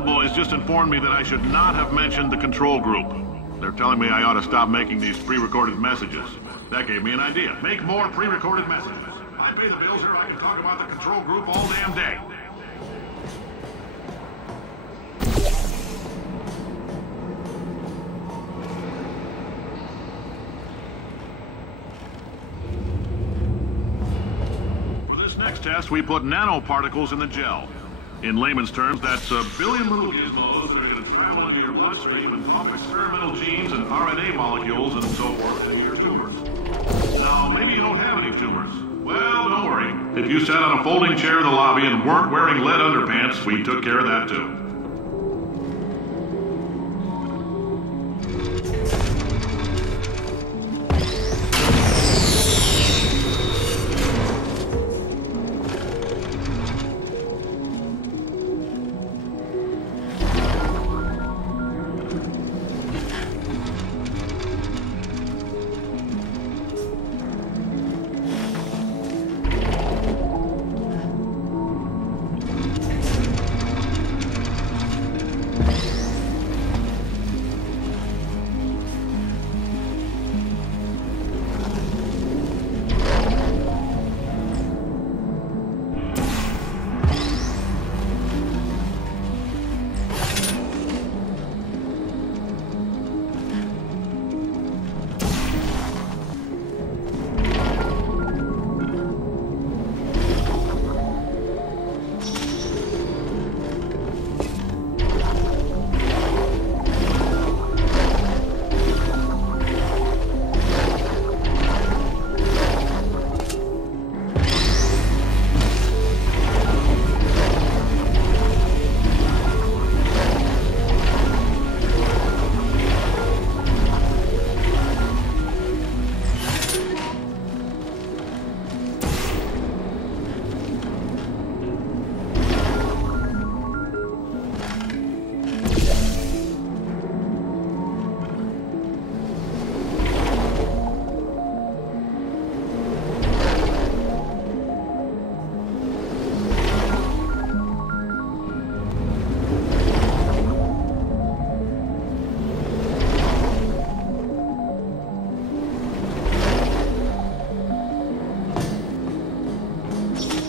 lab boys just informed me that I should not have mentioned the control group. They're telling me I ought to stop making these pre-recorded messages. That gave me an idea. Make more pre-recorded messages. I pay the bills here, I can talk about the control group all damn day. For this next test, we put nanoparticles in the gel. In layman's terms, that's a billion little gizmos that are going to travel into your bloodstream and pump experimental genes and RNA molecules and so forth into your tumors. Now, maybe you don't have any tumors. Well, don't worry. If you sat on a folding chair in the lobby and weren't wearing lead underpants, we took care of that too.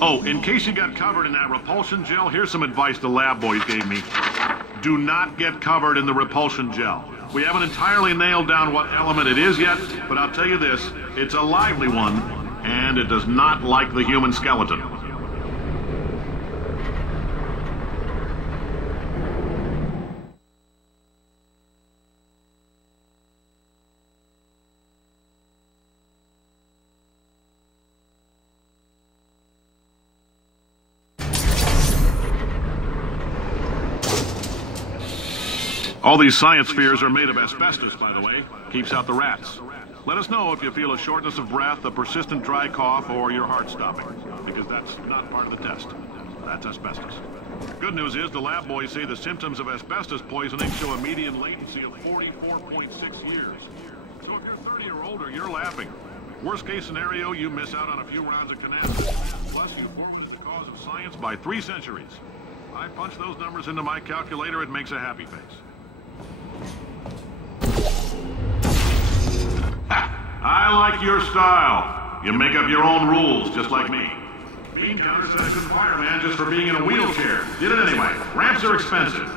Oh, in case you got covered in that repulsion gel, here's some advice the lab boys gave me. Do not get covered in the repulsion gel. We haven't entirely nailed down what element it is yet, but I'll tell you this, it's a lively one, and it does not like the human skeleton. All these science spheres are made of asbestos, by the way. Keeps out the rats. Let us know if you feel a shortness of breath, a persistent dry cough, or your heart stopping, because that's not part of the test. That's asbestos. Good news is the lab boys say the symptoms of asbestos poisoning show a median latency of 44.6 years. So if you're 30 or older, you're laughing. Worst case scenario, you miss out on a few rounds of canasta. Plus, you forfeited the cause of science by 3 centuries. I punch those numbers into my calculator, it makes a happy face. I like your style. You make up your own rules, just like me. Bean counter said I couldn't fire a man just for being in a wheelchair. Did it anyway. Ramps are expensive.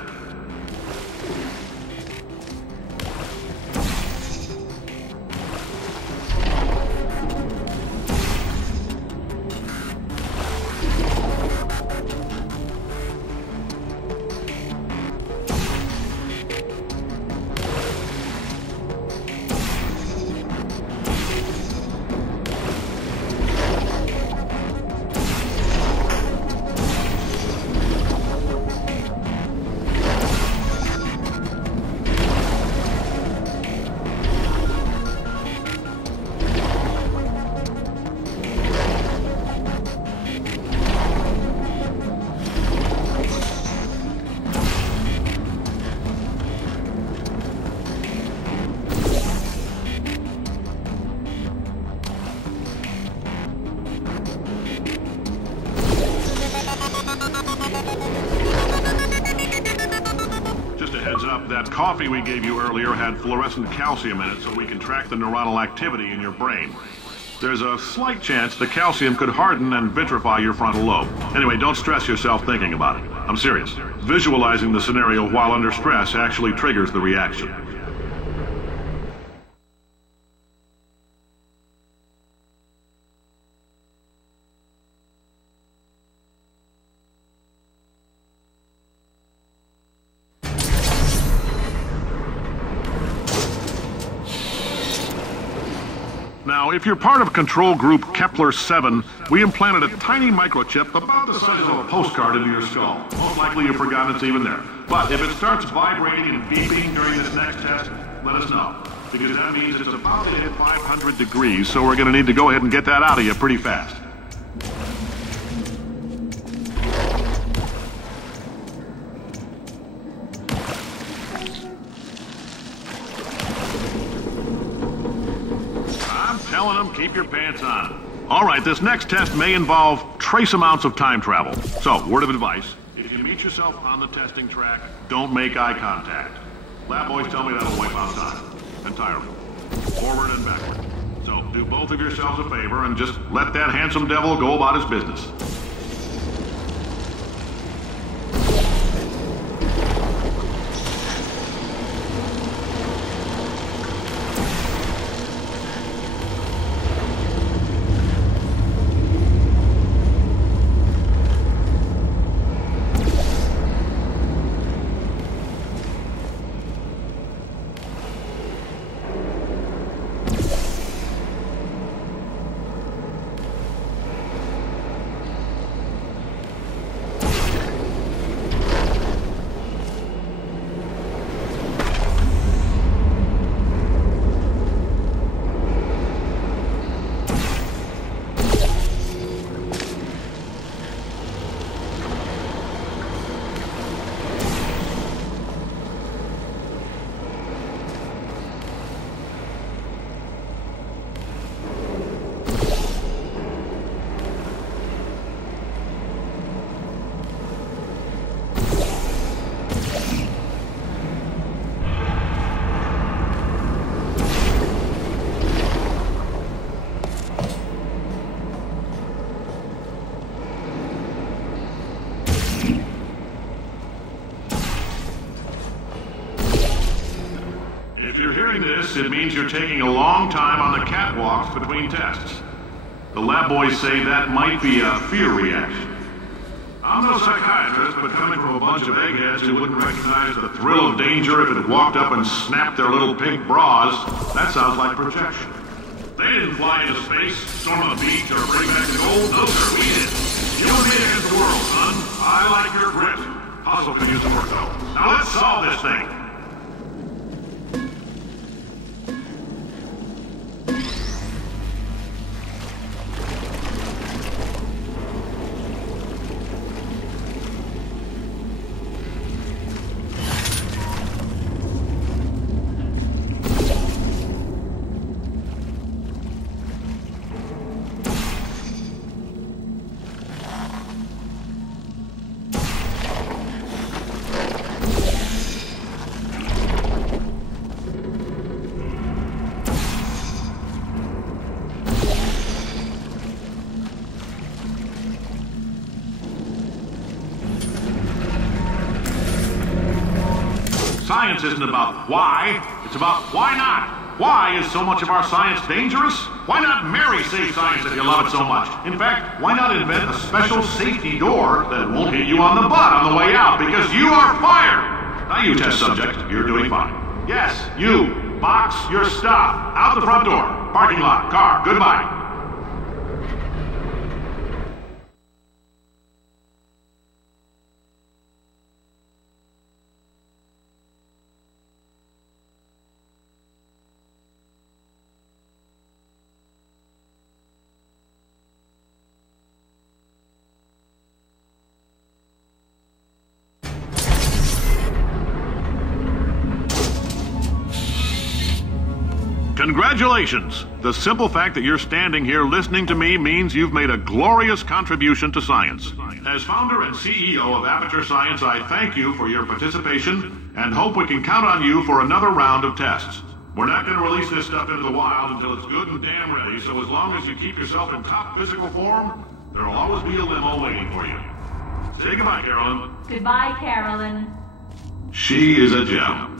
up, that coffee we gave you earlier had fluorescent calcium in it so we can track the neuronal activity in your brain. There's a slight chance the calcium could harden and vitrify your frontal lobe. Anyway, don't stress yourself thinking about it. I'm serious. Visualizing the scenario while under stress actually triggers the reaction. Now, if you're part of control group Kepler-7, we implanted a tiny microchip about the size of a postcard into your skull. Most likely you've forgotten it's even there. But if it starts vibrating and beeping during this next test, let us know. Because that means it's about to hit 500 degrees, so we're going to need to go ahead and get that out of you pretty fast. Telling them, keep your pants on. All right, this next test may involve trace amounts of time travel. So, word of advice, if you meet yourself on the testing track, don't make eye contact. Lab boys tell me that'll wipe out time. Entirely. Forward and backward. So, do both of yourselves a favor and just let that handsome devil go about his business. If you're hearing this, it means you're taking a long time on the catwalks between tests. The lab boys say that might be a fear reaction. I'm no psychiatrist, but coming from a bunch of eggheads who wouldn't recognize the thrill of danger if it walked up and snapped their little pink bras, that sounds like projection. They didn't fly into space, storm a beach, or bring back the gold. No, sir, we did. You and me against the world, son. I like your grit. Puzzle could use some work, though. Now let's solve this thing. Science isn't about why, it's about why not. Why is so much of our science dangerous? Why not marry safe science if you love it so much? In fact, why not invent a special safety door that won't hit you on the butt on the way out because you are fired? Now you test subject, you're doing fine. Yes, you, box your stuff. Out the front door, parking lot, car, goodbye. Congratulations! The simple fact that you're standing here listening to me means you've made a glorious contribution to science. As founder and CEO of Aperture Science, I thank you for your participation and hope we can count on you for another round of tests. We're not going to release this stuff into the wild until it's good and damn ready, so as long as you keep yourself in top physical form, there'll always be a limo waiting for you. Say goodbye, Carolyn. Goodbye, Carolyn. She is a gem.